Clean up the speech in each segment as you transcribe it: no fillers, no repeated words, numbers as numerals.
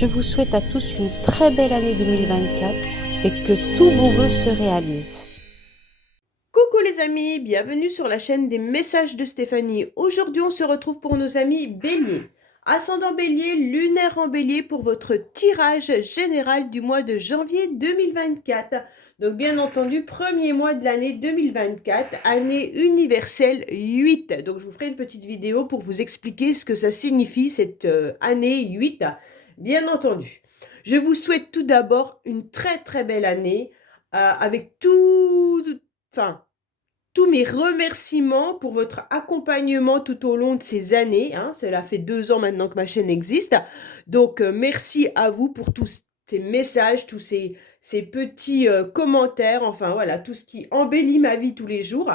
Je vous souhaite à tous une très belle année 2024 et que tous vos vœux se réalisent. Coucou les amis, bienvenue sur la chaîne des messages de Stéphanie. Aujourd'hui, on se retrouve pour nos amis Bélier. Ascendant Bélier, lunaire en Bélier pour votre tirage général du mois de janvier 2024. Donc bien entendu, premier mois de l'année 2024, année universelle 8. Donc je vous ferai une petite vidéo pour vous expliquer ce que ça signifie cette année 8, bien entendu. Je vous souhaite tout d'abord une très belle année avec tous mes remerciements pour votre accompagnement tout au long de ces années. Cela fait 2 ans maintenant que ma chaîne existe. Donc, merci à vous pour tous ces messages, tous ces petits commentaires, enfin voilà, tout ce qui embellit ma vie tous les jours.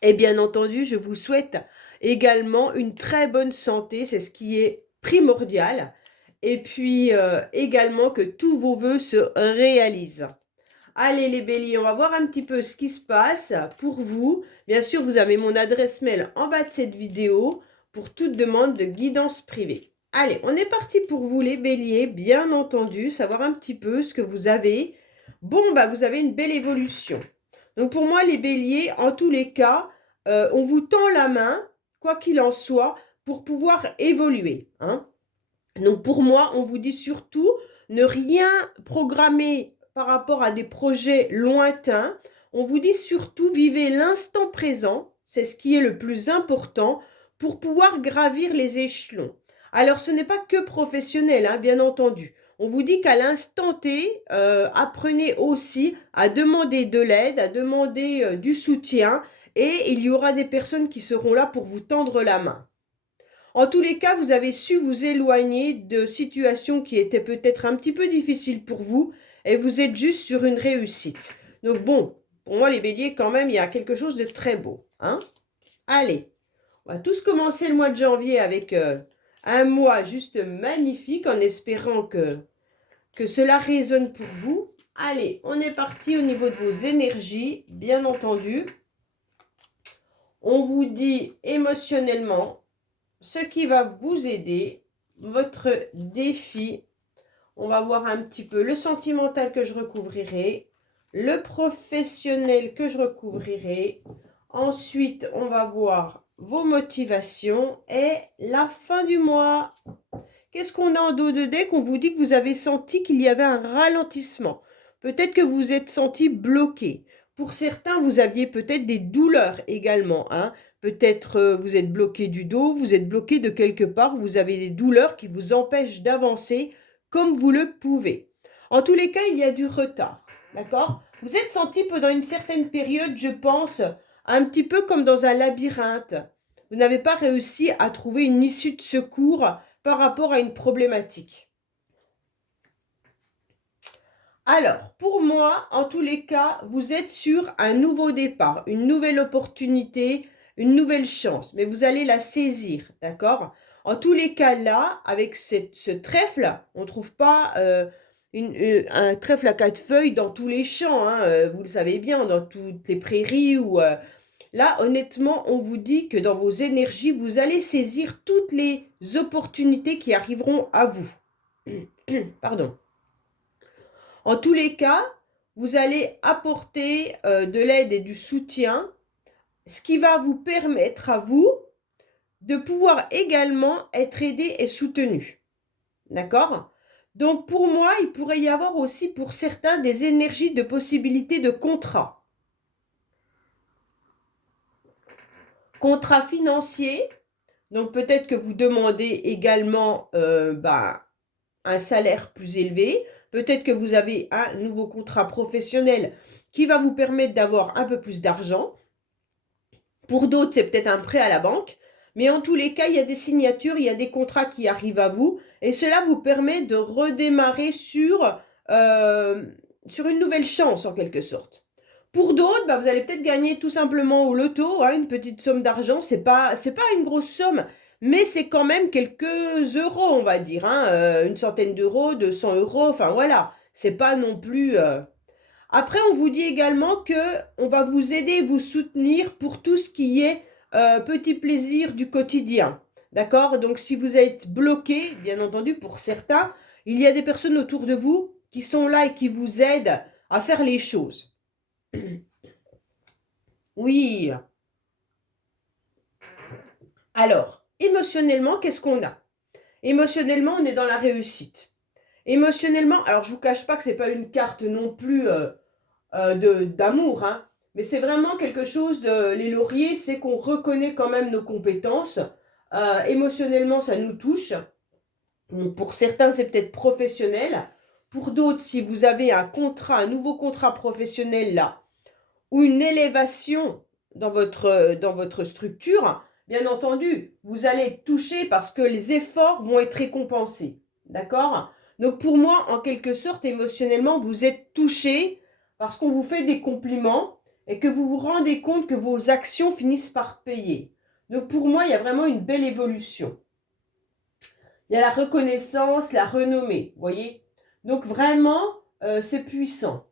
Et bien entendu, je vous souhaite également une très bonne santé, c'est ce qui est primordial. Et puis également que tous vos vœux se réalisent. Allez les béliers, on va voir un petit peu ce qui se passe pour vous. Bien sûr, vous avez mon adresse mail en bas de cette vidéo pour toute demande de guidance privée. Allez, on est parti pour vous les béliers, bien entendu, savoir un petit peu ce que vous avez. Bon, vous avez une belle évolution. Donc pour moi, les béliers, en tous les cas, on vous tend la main, quoi qu'il en soit, pour pouvoir évoluer. Donc pour moi, on vous dit surtout ne rien programmer par rapport à des projets lointains. On vous dit surtout vivez l'instant présent, c'est ce qui est le plus important pour pouvoir gravir les échelons. Alors ce n'est pas que professionnel, bien entendu. On vous dit qu'à l'instant T, apprenez aussi à demander de l'aide, à demander du soutien et il y aura des personnes qui seront là pour vous tendre la main. En tous les cas, vous avez su vous éloigner de situations qui étaient peut-être un petit peu difficiles pour vous et vous êtes juste sur une réussite. Donc bon, pour moi les béliers quand même, il y a quelque chose de très beau. Allez, on va tous commencer le mois de janvier avec un mois juste magnifique en espérant que cela résonne pour vous. Allez, on est parti au niveau de vos énergies, bien entendu. On vous dit émotionnellement ce qui va vous aider, votre défi. On va voir un petit peu le sentimental que je recouvrirai, le professionnel que je recouvrirai. Ensuite, on va voir vos motivations et la fin du mois. Qu'est-ce qu'on a en dos de deck? On vous dit que vous avez senti qu'il y avait un ralentissement. Peut-être que vous êtes senti bloqué. Pour certains, vous aviez peut-être des douleurs également. Peut-être vous êtes bloqué du dos, vous êtes bloqué de quelque part, vous avez des douleurs qui vous empêchent d'avancer comme vous le pouvez. En tous les cas, il y a du retard. D'accord? Vous êtes senti pendant une certaine période, je pense, un petit peu comme dans un labyrinthe. Vous n'avez pas réussi à trouver une issue de secours par rapport à une problématique. Alors, pour moi, en tous les cas, vous êtes sur un nouveau départ, une nouvelle opportunité, une nouvelle chance, mais vous allez la saisir, d'accord? En tous les cas, là, avec ce trèfle, on ne trouve pas un trèfle à 4 feuilles dans tous les champs, vous le savez bien, dans toutes les prairies ou... Là, honnêtement, on vous dit que dans vos énergies, vous allez saisir toutes les opportunités qui arriveront à vous. Pardon. En tous les cas, vous allez apporter de l'aide et du soutien, ce qui va vous permettre à vous de pouvoir également être aidé et soutenu. D'accord? Donc pour moi, il pourrait y avoir aussi pour certains des énergies de possibilités de contrat. Contrat financier, donc peut-être que vous demandez également un salaire plus élevé. Peut-être que vous avez un nouveau contrat professionnel qui va vous permettre d'avoir un peu plus d'argent. Pour d'autres, c'est peut-être un prêt à la banque. Mais en tous les cas, il y a des signatures, il y a des contrats qui arrivent à vous. Et cela vous permet de redémarrer sur une nouvelle chance en quelque sorte. Pour d'autres, vous allez peut-être gagner tout simplement au loto, une petite somme d'argent. C'est pas une grosse somme, mais c'est quand même quelques euros, on va dire. Une centaine d'euros, 200 euros, enfin voilà. C'est pas non plus... Après, on vous dit également qu'on va vous aider et vous soutenir pour tout ce qui est petit plaisir du quotidien. D'accord? Donc, si vous êtes bloqué, bien entendu, pour certains, il y a des personnes autour de vous qui sont là et qui vous aident à faire les choses. Oui. Alors, émotionnellement, qu'est-ce qu'on a? Émotionnellement, on est dans la réussite. Émotionnellement, alors je vous cache pas que c'est pas une carte non plus d'amour, hein, mais c'est vraiment quelque chose de les lauriers, c'est qu'on reconnaît quand même nos compétences. Émotionnellement, ça nous touche. Donc, pour certains, c'est peut-être professionnel. Pour d'autres, si vous avez un contrat, un nouveau contrat professionnel là, ou une élévation dans votre structure, bien entendu, vous allez être touché parce que les efforts vont être récompensés. D'accord? Donc pour moi, en quelque sorte, émotionnellement, vous êtes touché parce qu'on vous fait des compliments et que vous vous rendez compte que vos actions finissent par payer. Donc pour moi, il y a vraiment une belle évolution. Il y a la reconnaissance, la renommée, vous voyez? Donc vraiment, c'est puissant.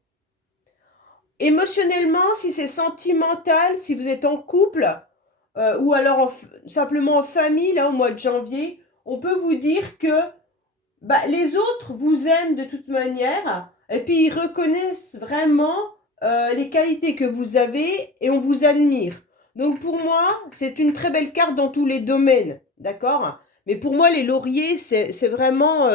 Émotionnellement, si c'est sentimental, si vous êtes en couple, ou alors simplement en famille, là, au mois de janvier, on peut vous dire que bah, les autres vous aiment de toute manière, et puis ils reconnaissent vraiment les qualités que vous avez et on vous admire. Donc pour moi, c'est une très belle carte dans tous les domaines, d'accord? Mais pour moi, les lauriers, c'est vraiment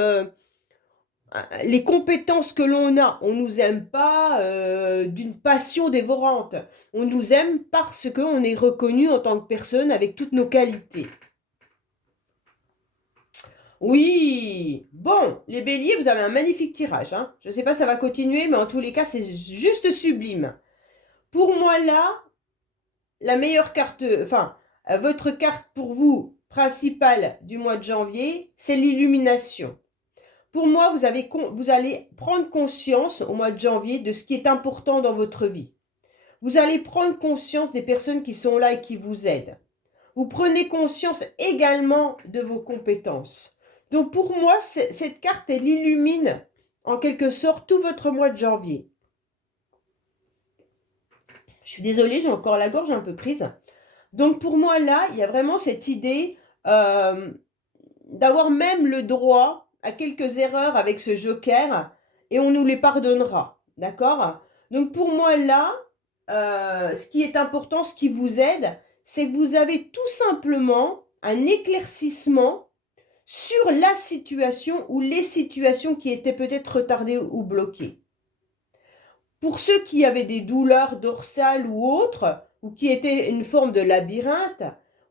les compétences que l'on a. On nous aime pas d'une passion dévorante. On nous aime parce qu'on est reconnu en tant que personne avec toutes nos qualités. Oui, bon, les béliers, vous avez un magnifique tirage, hein. Je ne sais pas si ça va continuer, mais en tous les cas, c'est juste sublime. Pour moi, là, la meilleure carte, enfin, votre carte pour vous, principale du mois de janvier, c'est l'illumination. Pour moi, vous allez prendre conscience au mois de janvier de ce qui est important dans votre vie. Vous allez prendre conscience des personnes qui sont là et qui vous aident. Vous prenez conscience également de vos compétences. Donc pour moi, cette carte, elle illumine en quelque sorte tout votre mois de janvier. Je suis désolée, j'ai encore la gorge un peu prise. Donc pour moi, là, il y a vraiment cette idée d'avoir même le droit à quelques erreurs avec ce joker et on nous les pardonnera. D'accord? Donc pour moi, là, ce qui est important, ce qui vous aide, c'est que vous avez tout simplement un éclaircissement sur la situation ou les situations qui étaient peut-être retardées ou bloquées. Pour ceux qui avaient des douleurs dorsales ou autres, ou qui étaient une forme de labyrinthe,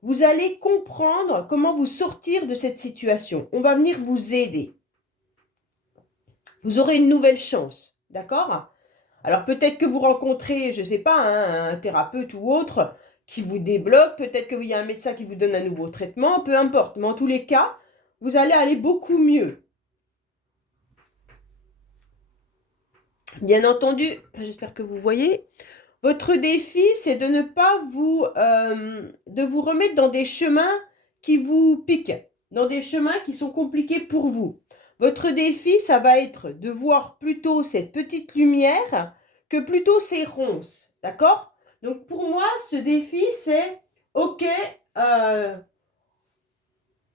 vous allez comprendre comment vous sortir de cette situation. On va venir vous aider. Vous aurez une nouvelle chance, d'accord? Alors peut-être que vous rencontrez, je ne sais pas, hein, un thérapeute ou autre qui vous débloque, peut-être qu'il y a un médecin qui vous donne un nouveau traitement, peu importe. Mais en tous les cas, vous allez aller beaucoup mieux. Bien entendu, j'espère que vous voyez, votre défi, c'est de ne pas de vous remettre dans des chemins qui vous piquent, dans des chemins qui sont compliqués pour vous. Votre défi, ça va être de voir plutôt cette petite lumière que plutôt ces ronces, d'accord? Donc pour moi, ce défi, c'est, ok,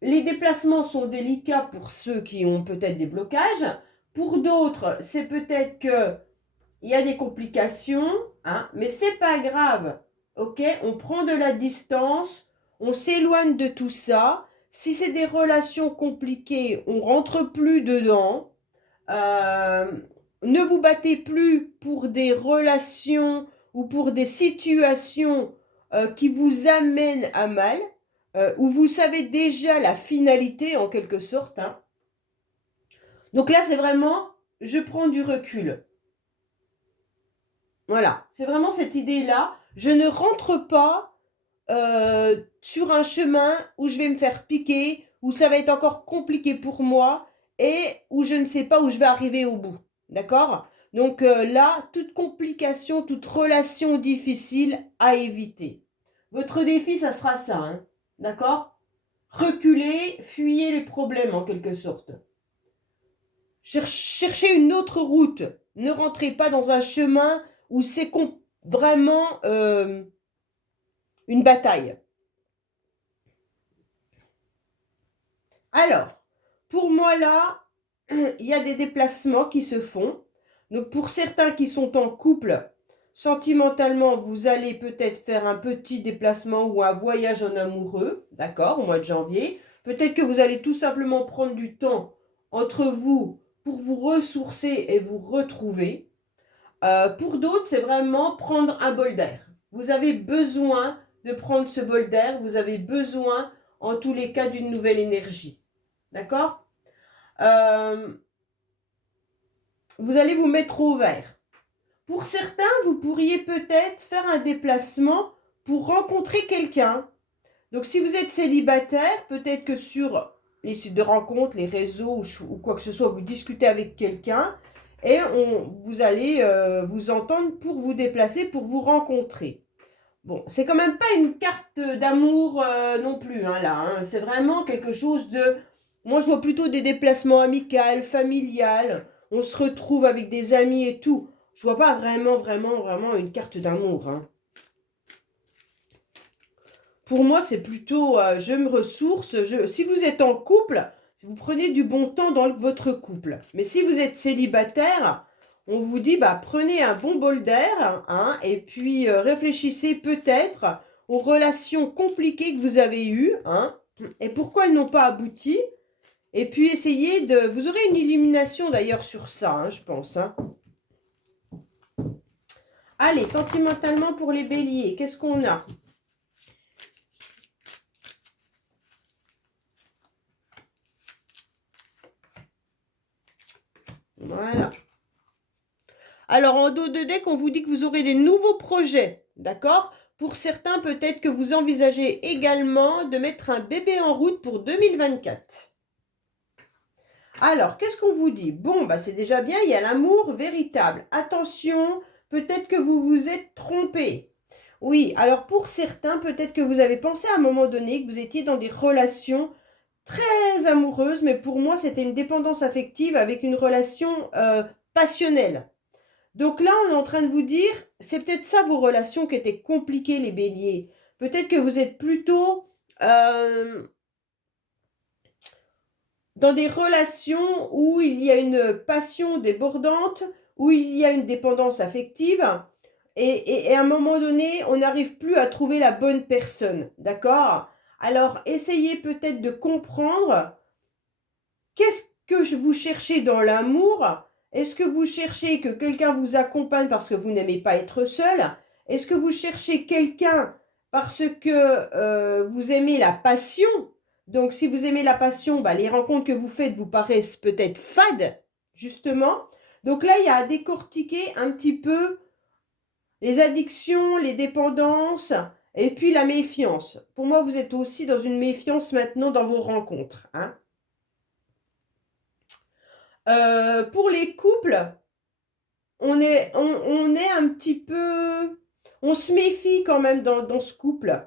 les déplacements sont délicats pour ceux qui ont peut-être des blocages. Pour d'autres, c'est peut-être que il y a des complications, hein, mais c'est pas grave. Ok, on prend de la distance, on s'éloigne de tout ça. Si c'est des relations compliquées, on rentre plus dedans. Ne vous battez plus pour des relations ou pour des situations qui vous amènent à mal, où vous savez déjà la finalité en quelque sorte, hein. Donc là, c'est vraiment, je prends du recul. Voilà, c'est vraiment cette idée-là. Je ne rentre pas sur un chemin où je vais me faire piquer, où ça va être encore compliqué pour moi et où je ne sais pas où je vais arriver au bout. D'accord? Donc là, toute complication, toute relation difficile à éviter. Votre défi, ça sera ça. Hein. D'accord? Reculez, fuyez les problèmes en quelque sorte. Cherchez une autre route. Ne rentrez pas dans un chemin où c'est vraiment une bataille. Alors, pour moi là, il y a des déplacements qui se font. Donc pour certains qui sont en couple, sentimentalement, vous allez peut-être faire un petit déplacement ou un voyage en amoureux, d'accord, au mois de janvier. Peut-être que vous allez tout simplement prendre du temps entre vous pour vous ressourcer et vous retrouver. Pour d'autres, c'est vraiment prendre un bol d'air. Vous avez besoin de prendre ce bol d'air, vous avez besoin en tous les cas d'une nouvelle énergie. D'accord? Vous allez vous mettre au vert. Pour certains, vous pourriez peut-être faire un déplacement pour rencontrer quelqu'un. Donc si vous êtes célibataire, peut-être que sur les sites de rencontres, les réseaux ou quoi que ce soit, vous discutez avec quelqu'un et vous allez vous entendre pour vous déplacer, pour vous rencontrer. Bon, c'est quand même pas une carte d'amour non plus, hein, là. Hein. C'est vraiment quelque chose de... Moi, je vois plutôt des déplacements amicaux, familiales. On se retrouve avec des amis et tout. Je vois pas vraiment une carte d'amour. Hein. Pour moi, c'est plutôt je me ressource. Si vous êtes en couple, vous prenez du bon temps dans votre couple. Mais si vous êtes célibataire, on vous dit bah, prenez un bon bol d'air hein, et puis réfléchissez peut-être aux relations compliquées que vous avez eues hein, et pourquoi elles n'ont pas abouti. Et puis essayez de... Vous aurez une illumination d'ailleurs sur ça, hein, je pense. Hein. Allez, sentimentalement pour les béliers, qu'est-ce qu'on a? Voilà. Alors, en dos de deck, on vous dit que vous aurez des nouveaux projets, d'accord? Pour certains, peut-être que vous envisagez également de mettre un bébé en route pour 2024. Alors, qu'est-ce qu'on vous dit? Bon, bah c'est déjà bien, il y a l'amour véritable. Attention, peut-être que vous vous êtes trompé. Oui, alors pour certains, peut-être que vous avez pensé à un moment donné que vous étiez dans des relations très amoureuses, mais pour moi, c'était une dépendance affective avec une relation passionnelle. Donc là, on est en train de vous dire, c'est peut-être ça vos relations qui étaient compliquées, les béliers. Peut-être que vous êtes plutôt dans des relations où il y a une passion débordante, où il y a une dépendance affective, et à un moment donné, on n'arrive plus à trouver la bonne personne, d'accord? Alors, essayez peut-être de comprendre qu'est-ce que vous cherchez dans l'amour. Est-ce que vous cherchez que quelqu'un vous accompagne parce que vous n'aimez pas être seul? Est-ce que vous cherchez quelqu'un parce que vous aimez la passion? Donc, si vous aimez la passion, bah, les rencontres que vous faites vous paraissent peut-être fades, justement. Donc là, il y a à décortiquer un petit peu les addictions, les dépendances et puis la méfiance. Pour moi, vous êtes aussi dans une méfiance maintenant dans vos rencontres. Hein. Pour les couples, on est un petit peu... On se méfie quand même dans ce couple.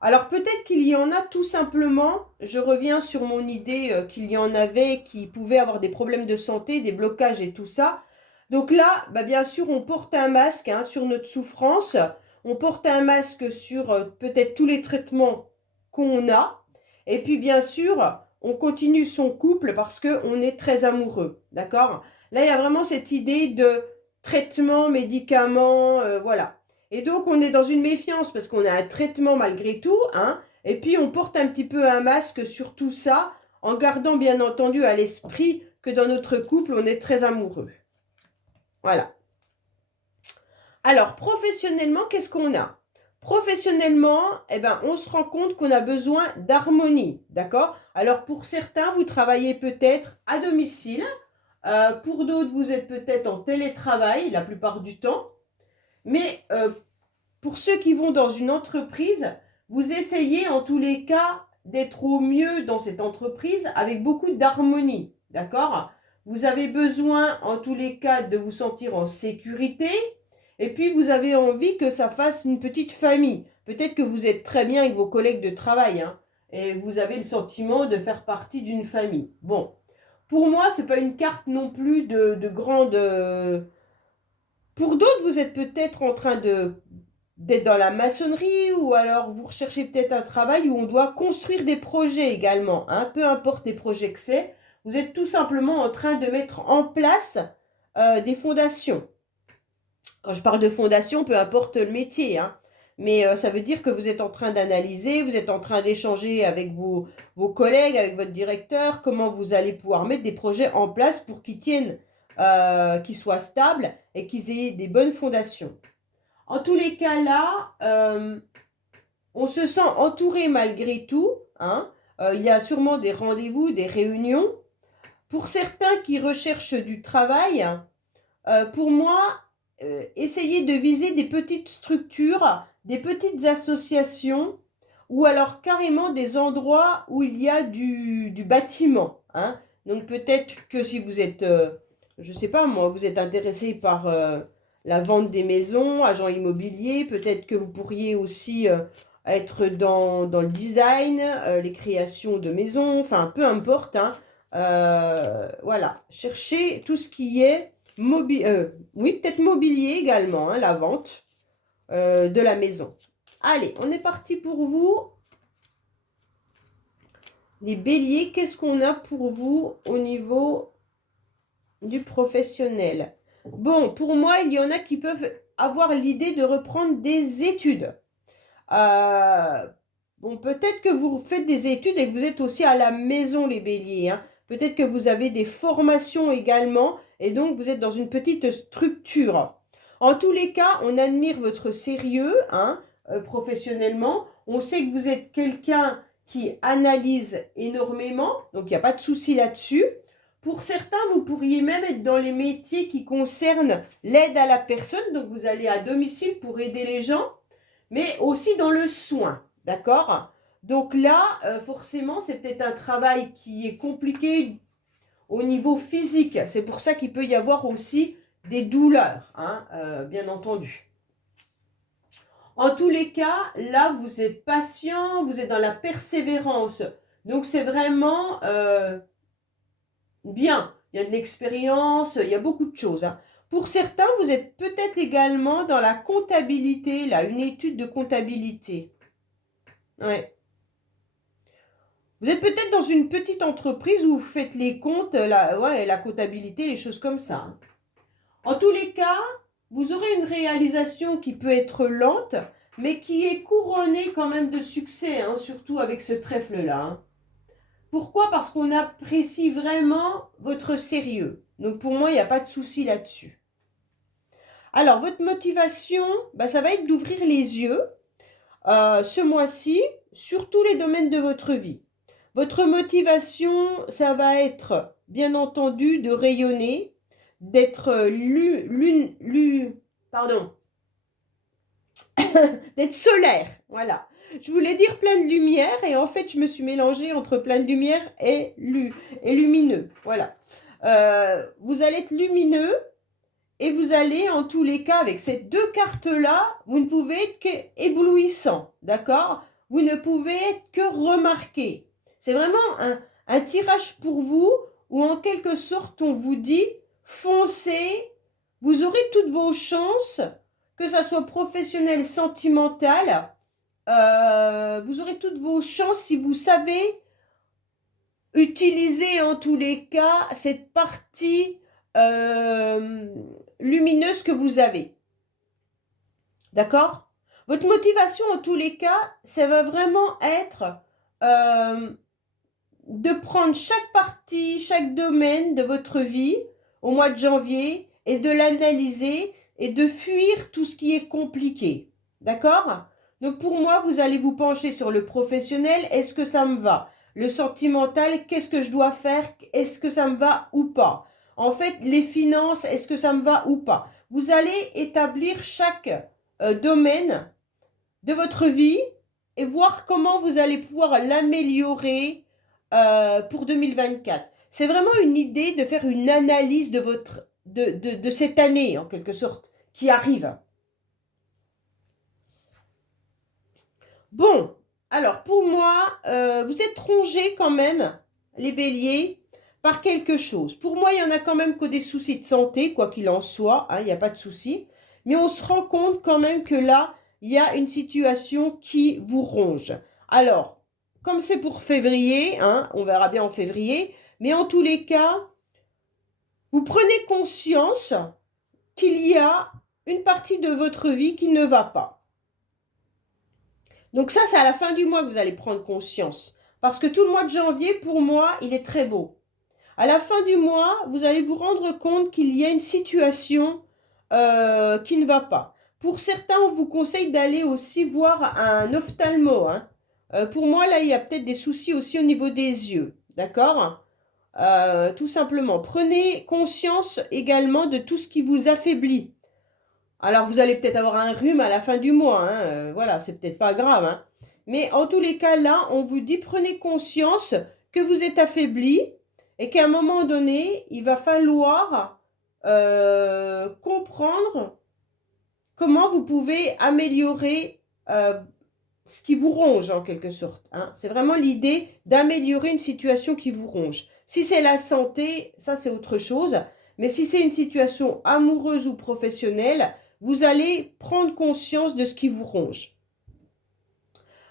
Alors peut-être qu'il y en a tout simplement, je reviens sur mon idée qu'il y en avait qui pouvaient avoir des problèmes de santé, des blocages et tout ça. Donc là, bah bien sûr, on porte un masque hein, sur notre souffrance. On porte un masque sur peut-être tous les traitements qu'on a. Et puis bien sûr, on continue son couple parce qu'on est très amoureux. D'accord? Là, il y a vraiment cette idée de traitement, médicaments, voilà. Et donc, on est dans une méfiance parce qu'on a un traitement malgré tout. Hein, et puis, on porte un petit peu un masque sur tout ça en gardant bien entendu à l'esprit que dans notre couple, on est très amoureux. Voilà. Alors, professionnellement, qu'est-ce qu'on a? Professionnellement, eh ben, on se rend compte qu'on a besoin d'harmonie, d'accord? Alors, pour certains, vous travaillez peut-être à domicile. Pour d'autres, vous êtes peut-être en télétravail la plupart du temps. Mais pour ceux qui vont dans une entreprise, vous essayez en tous les cas d'être au mieux dans cette entreprise avec beaucoup d'harmonie, d'accord? Vous avez besoin en tous les cas de vous sentir en sécurité et puis vous avez envie que ça fasse une petite famille. Peut-être que vous êtes très bien avec vos collègues de travail hein, et vous avez le sentiment de faire partie d'une famille. Bon, pour moi, ce n'est pas une carte non plus de grande... Pour d'autres, vous êtes peut-être en train d'être dans la maçonnerie ou alors vous recherchez peut-être un travail où on doit construire des projets également, hein, peu importe les projets que c'est, vous êtes tout simplement en train de mettre en place des fondations. Quand je parle de fondation, peu importe le métier, hein, mais ça veut dire que vous êtes en train d'analyser, vous êtes en train d'échanger avec vos collègues, avec votre directeur, comment vous allez pouvoir mettre des projets en place pour qu'ils tiennent, qu'ils soient stables et qu'ils aient des bonnes fondations. En tous les cas, là, on se sent entouré malgré tout, hein. Il y a sûrement des rendez-vous, des réunions. Pour certains qui recherchent du travail, pour moi, essayez de viser des petites structures, des petites associations, ou alors carrément des endroits où il y a du bâtiment, hein. Donc peut-être que si vous êtes, je ne sais pas moi, vous êtes intéressé par la vente des maisons, agent immobilier, peut-être que vous pourriez aussi être dans le design, les créations de maisons, enfin peu importe, hein. Voilà, cherchez tout ce qui est oui, peut-être mobilier également, hein, la vente de la maison. Allez, on est parti pour vous. Les béliers, qu'est-ce qu'on a pour vous au niveau du professionnel? Bon, pour moi, il y en a qui peuvent avoir l'idée de reprendre des études. Bon, peut-être que vous faites des études et que vous êtes aussi à la maison, les béliers, hein. Peut-être que vous avez des formations également et donc vous êtes dans une petite structure. En tous les cas, on admire votre sérieux, hein, professionnellement. On sait que vous êtes quelqu'un qui analyse énormément, donc il n'y a pas de souci là-dessus. Pour certains, vous pourriez même être dans les métiers qui concernent l'aide à la personne, donc vous allez à domicile pour aider les gens, mais aussi dans le soin, d'accord? Donc là, forcément, c'est peut-être un travail qui est compliqué au niveau physique. C'est pour ça qu'il peut y avoir aussi des douleurs, hein, bien entendu. En tous les cas, là, vous êtes patient, vous êtes dans la persévérance. Donc, c'est vraiment bien. Il y a de l'expérience, il y a beaucoup de choses, hein. Pour certains, vous êtes peut-être également dans la comptabilité, là, une étude de comptabilité. Ouais. Vous êtes peut-être dans une petite entreprise où vous faites les comptes, la comptabilité, les choses comme ça, hein. En tous les cas, vous aurez une réalisation qui peut être lente, mais qui est couronnée quand même de succès, hein, surtout avec ce trèfle-là, hein. Pourquoi? Parce qu'on apprécie vraiment votre sérieux. Donc pour moi, il n'y a pas de souci là-dessus. Alors, votre motivation, ça va être d'ouvrir les yeux ce mois-ci sur tous les domaines de votre vie. Votre motivation, ça va être, bien entendu, de rayonner, d'être d'être solaire, voilà. Je voulais dire plein de lumière et en fait, je me suis mélangée entre plein de lumière et lumineux, voilà. Vous allez être lumineux et vous allez, en tous les cas, avec ces deux cartes-là, vous ne pouvez être qu'éblouissant, d'accord? Vous ne pouvez être que remarqué. C'est vraiment un tirage pour vous où, en quelque sorte, on vous dit, foncez, vous aurez toutes vos chances, que ça soit professionnel, sentimental, vous aurez toutes vos chances si vous savez utiliser, en tous les cas, cette partie lumineuse que vous avez. D'accord? Votre motivation, en tous les cas, ça va vraiment être de prendre chaque partie, chaque domaine de votre vie au mois de janvier et de l'analyser et de fuir tout ce qui est compliqué. D'accord? Donc pour moi, vous allez vous pencher sur le professionnel. Est-ce que ça me va? Le sentimental, qu'est-ce que je dois faire? Est-ce que ça me va ou pas? En fait, les finances, est-ce que ça me va ou pas? Vous allez établir chaque domaine de votre vie et voir comment vous allez pouvoir l'améliorer pour 2024. C'est vraiment une idée de faire une analyse de cette année, en quelque sorte, qui arrive. Bon, alors pour moi, vous êtes rongés quand même, les béliers, par quelque chose. Pour moi, il y en a quand même que des soucis de santé, quoi qu'il en soit, hein, il n'y a pas de souci. Mais on se rend compte quand même que là, il y a une situation qui vous ronge. Alors, comme c'est pour février, hein, on verra bien en février, mais en tous les cas, vous prenez conscience qu'il y a une partie de votre vie qui ne va pas. Donc ça, c'est à la fin du mois que vous allez prendre conscience. Parce que tout le mois de janvier, pour moi, il est très beau. À la fin du mois, vous allez vous rendre compte qu'il y a une situation qui ne va pas. Pour certains, on vous conseille d'aller aussi voir un ophtalmo, hein. Pour moi, là, il y a peut-être des soucis aussi au niveau des yeux. D'accord? Tout simplement. Prenez conscience également de tout ce qui vous affaiblit. Alors, vous allez peut-être avoir un rhume à la fin du mois, hein, voilà, c'est peut-être pas grave, hein. Mais en tous les cas, là, on vous dit, prenez conscience que vous êtes affaibli et qu'à un moment donné, il va falloir comprendre comment vous pouvez améliorer ce qui vous ronge en quelque sorte, hein. C'est vraiment l'idée d'améliorer une situation qui vous ronge. Si c'est la santé, ça c'est autre chose. Mais si c'est une situation amoureuse ou professionnelle, vous allez prendre conscience de ce qui vous ronge.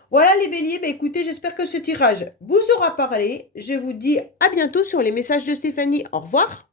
Voilà les béliers, bah écoutez, j'espère que ce tirage vous aura parlé. Je vous dis à bientôt sur les messages de Stéphanie. Au revoir.